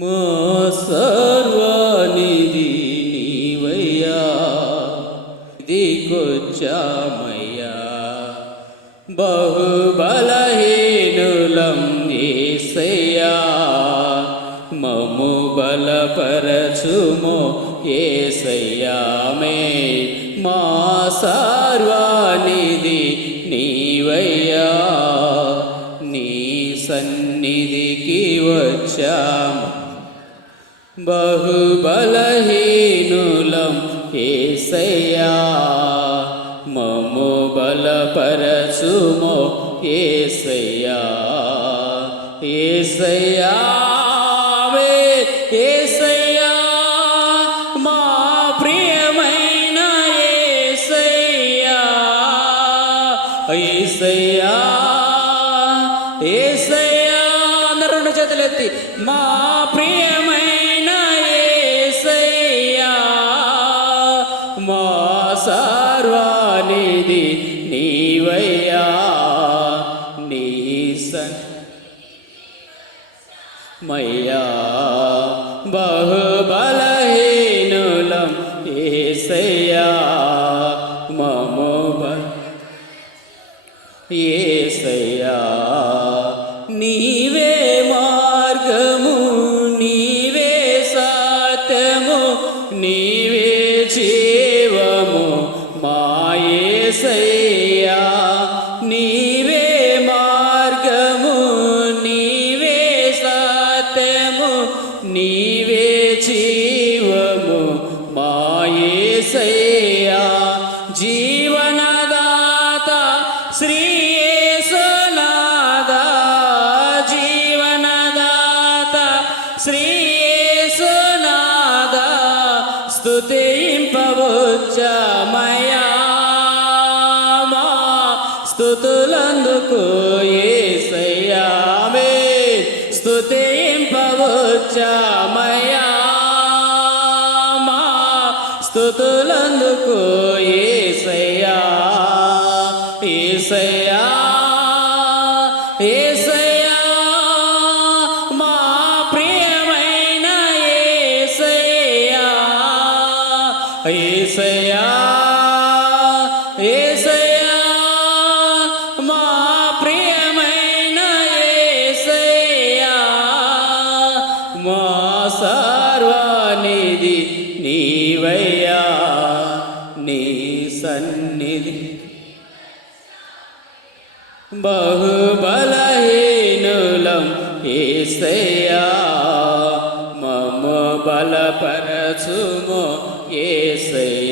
మా సర్వానిధి నీవయ్యా, దిగొచ్చామయ్యా. బహుబలహీనులం యేసయ్యా, మమ్ము బలపరచుమో యేసయ్యా. మా సర్వానిధి నీవయ్యా, నీ సన్నిధికి వచ్చాము. బహుబలహీనులం యేసయ్యా, మమ్ము బలపరచుమో యేసయ్యా. యేసయ్యా యేసయ్యా, మా ప్రియమైన యేసయ్యా. యేసయ్యా యేసయ్యా, అందరూ రెండు చేతులెత్తి, మా ప్రియమైన యేసయ్యా, మా సర్వానిధి నీవయ్యా. నీ మయ్యా బహుబలహీనులం యేసయ్యా, మమ్ము యేసయ్యా. నీవే మార్గము, నీవే సత్యము, నీవే జీవము మా యేసయ్యా. నీవే మార్గము, నీవే సత్యము, నీవే జీవము మా యేసయ్యా. జీవనదాత శ్రీ యేసునాథా, జీవనదాత శ్రీ యేసునాథా, స్తుతింపవచ్చామయ్యా. మా స్తుతులందుకు యేసయ్యా, స్తుతింపవచ్చామయ్యా. మా స్తుతులందుకు యేసయ్యా. యేసయ్యా యేసయ్యా, మా ప్రియమైన యేసయ్యా. యేసయ్యా యేసయ్యా, మా ప్రియమైన యేసయ్యా. మా సర్వానిధి నీవయ్యా, నీ సన్నిధి. బహుబలహీనులం యేసయ్యా, మమ్ము బలపరచుమో యేసయ్యా.